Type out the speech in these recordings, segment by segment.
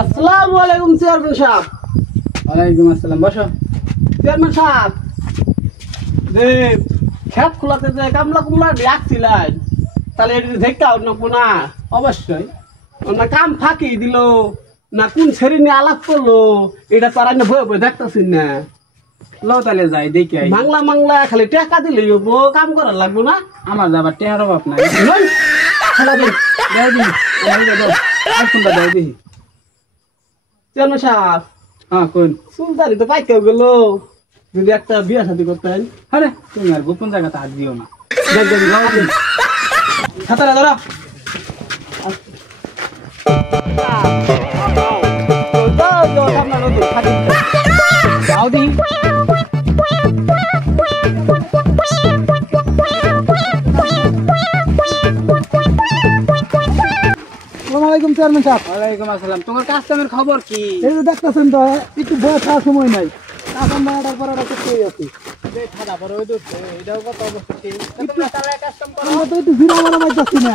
আসসালামু আলাইকুম চেয়ারম্যান সাহেব। ওয়ালাইকুম আসসালাম, বসো। চেয়ারম্যান সাহেব, যে খেত খোলাতে যে কামলা কুমলা ডাকছিলেন, তাহলে এটা দেখতে হবে না? অবশ্যই। না কাম ফাঁকি দিল না কোন ছেড়ে নিয়ে আলাপ করলো, এটা তারা না বয়ে বয়ে দেখতেছেন না। লো তাহলে যাই দেখি আই। মাংলা মাংলা খালি টাকা দিলেই হবো, কাম করার লাগবো না। আমার যাবার টেহার অভাব নাই। লই, খেলা দিন। দাও দিই, আইফোনটা দাও দিই। চেয়ারম্যান সাহেব, হ্যাঁ কোন? সুলতানি তো পাইতেও গেল, যদি একটা বিয়ে শাদী করতেন। আরে তুমি আর গোপন জায়গাতে হাত দিও না। খাতাটা ধরো। দাও দিই। আসসালামাইকুম চেয়ারম্যান সাহেব। ওয়ালাইকুম আসসালাম। তোমার কাস্টমার খবর কি? এই যে দেখতেছেন তো, একটু বয়স হওয়ার সময় নাই, এখন মারাটার পর এটা করতেই আছি। ঠাডা পরে ওই দূর এটাও কত অবস্থা ঠিক। আমরা তো একটু জিরা মারা মাইতেছি না।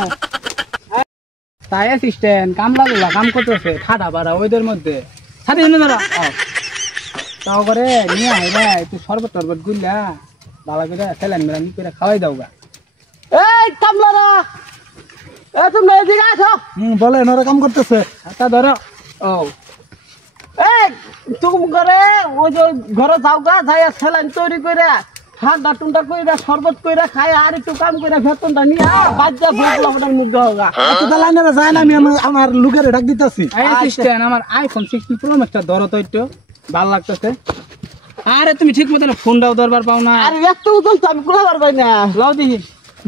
তাই অ্যাসিস্ট্যান্ট কামলা গুলা কাম করতেছে ঠাডা পাড়া ওইদের মধ্যে। সাথে এনে ধরো। তাও করে নিয়ে আইলে একটু শরবত টরবত গুললা ভালো করে স্যালাইন মেলান করে খাওয়াই দাও গা। এই কামলারা, তোমরা এদিকে আসো। বলেন ওরা কাম করতেছে। হাতা ধরো। ও এই তুমি করে ওই যে ঘরে যাও গা, যাই স্যালাইন তৈরি করে ঠান্ডা টুন্ডা করে শরবত করে খাই, আর একটু কাম করে বেতনটা নিয়ে বাজ্যা ভোগলা ওটার মুখ দেওয়া গা। লাইনারে যায় না, আমি আমার লোকের ডাক দিতেছি। অ্যাসিস্ট্যান্ট আমার আইফোন 16 প্রো ম্যাক্সটা ধরো তো একটু, ভালো লাগতেছে। আরে তুমি ঠিক মতো ফোনটাও ধরবার পাও না। আরে এত উদল তো আমি কোলা পারবাই না। লাও দেখি।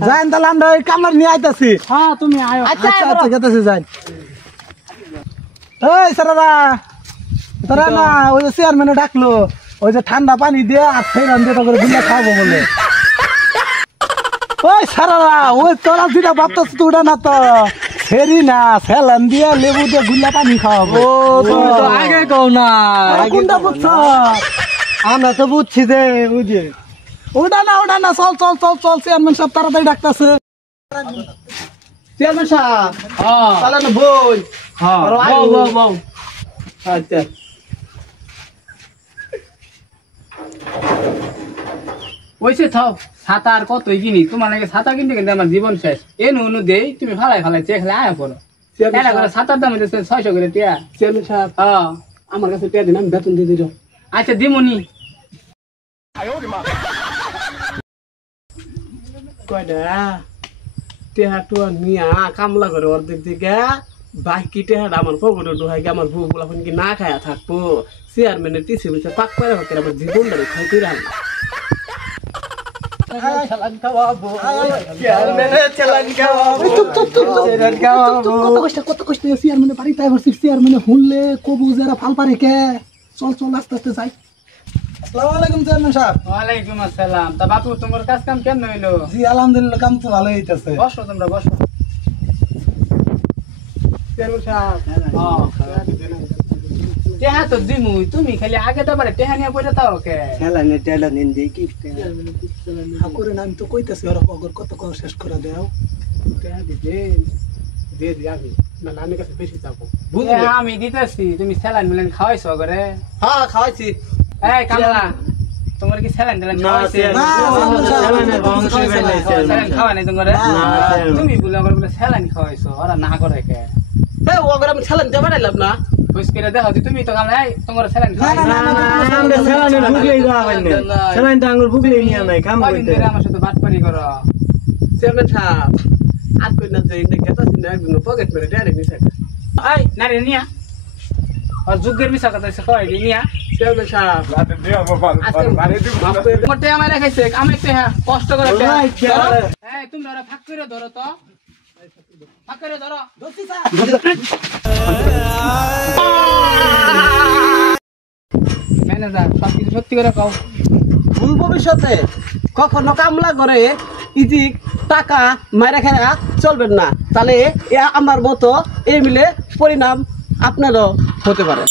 যাই তাহলে আমরা ওই কামলার নিয়ে আইতাছি। হ্যাঁ তুমি আয়ো। আচ্ছা গেতেছি যাই। এই সারারা, তারা না ওই যে চেয়ারম্যানে ডাকলো, ওই যে ঠান্ডা পানি দিয়ে আর সেই রান দিয়ে করে গুলা খাবো বলে। ওই সারারা, ওই তোরা যেটা ভাবতেছ তো ওটা না তো, ফেরি না স্যালান দিয়ে লেবু দিয়ে গুলা পানি খাওয়াবো। তুমি তো আগে কও না। কোনটা বুঝছ? আমরা তো বুঝছি যে বুঝে। ওটা না, চল চল চল চল, চেয়ারম্যান সাহেব তাড়াতাড়ি ডাকতেছে। চেয়ারম্যান সাহেব, হ্যাঁ তাহলে না বই। হ্যাঁ বউ। আচ্ছা ওইসে থাও। ছাতা আর কতই কিনি, তোমার লাগে ছাতা কিনতে কিনতে আমার জীবন শেষ। এনু দেই তুমি ফালাই চেখলে আয়া পড়ো। ছাতার দাম হইতেছে 600 করে টিয়া। চেয়ারম্যান সাহেব, হ্যাঁ আমার কাছে টিয়া দিন, আমি বেতন দিয়ে দিল। আচ্ছা দিমুনি। কয়টা টেহা টুয়া নিয়া কামলা করে অর্ধেক দিকে বাকি টেহাটা আমার পকেটে ঢুকাই আমার বউ গুলা কি না খায়া থাকবো। চেয়ারম্যানের পিছে পিছে পাক করে ফাঁকে আমার জীবন ধরে খাই করে আনলাম। কত কষ্ট চেয়ারম্যানের বাড়ি, তাই বলছি চেয়ারম্যানে শুনলে কবু যারা ফাল পারে কে। চল চল আস্তে আস্তে যাই। আসসালামু আলাইকুম চেয়ারম্যান সাহেব। ওয়ালাইকুম আসসালাম। তা বাপু তোমার কাজ কাম কেমন হইলো? জি আলহামদুলিল্লাহ, কাম তো ভালোই হইতাছে। বসো তোমরা বসো। চেয়ারম্যান সাহেব, টেহা তো দিমুই, তুমি খালি আগে তো পারে টেহা নিয়ে পড়ে তাও কে? করে আমি তো কইতাছি ওরা পগর কত কত শেষ করে দেও। দিয়ে দি আমি না নানি কাছে বেশি যাবো। আমি দিতেছি, তুমি স্যালাইন মিলেন খাওয়াইছো করে? হ্যাঁ খাওয়াইছি। এই কামলা, তোমার কি স্যালাইন দিলেন খাওয়াইছে? স্যালাইন খাওয়া নাই তোমার? তুমি বলে আমার বলে স্যালাইন খাওয়াইছো, ওরা না করে কে? হ্যাঁ ওগর আমি ছালান দেবা নাইলাম না। বুঝকিরে দেখো তুমি তো কামলা, এই তোমার স্যালাইন আমার সাথে বাটপারি করো। চেয়ারম্যান সাহেব, আর কই না যে ইন্ডে গেতাছি না, একদিন পকেট মেরে ডাইরেক্ট নিছে। এই নারে নিয়া আর যুগের মিছা কথা এসে কয় নিয়া। চেয়ারম্যান সাহেব, মোটে আমার রেখাইছে, আমি একটা কষ্ট করে এই তুমি ওরা ফাঁক করে ধরো তো, ফাঁক করে ধরো। ম্যানেজার সব কিছু সত্যি করে কও। ভুল ভবিষ্যতে কখনো কামলা করে ইজি টাকা মাইরা খেয়া চলবেন না, তাহলে আমার মতো এই মিলে পরিণাম আপনারও হতে পারে।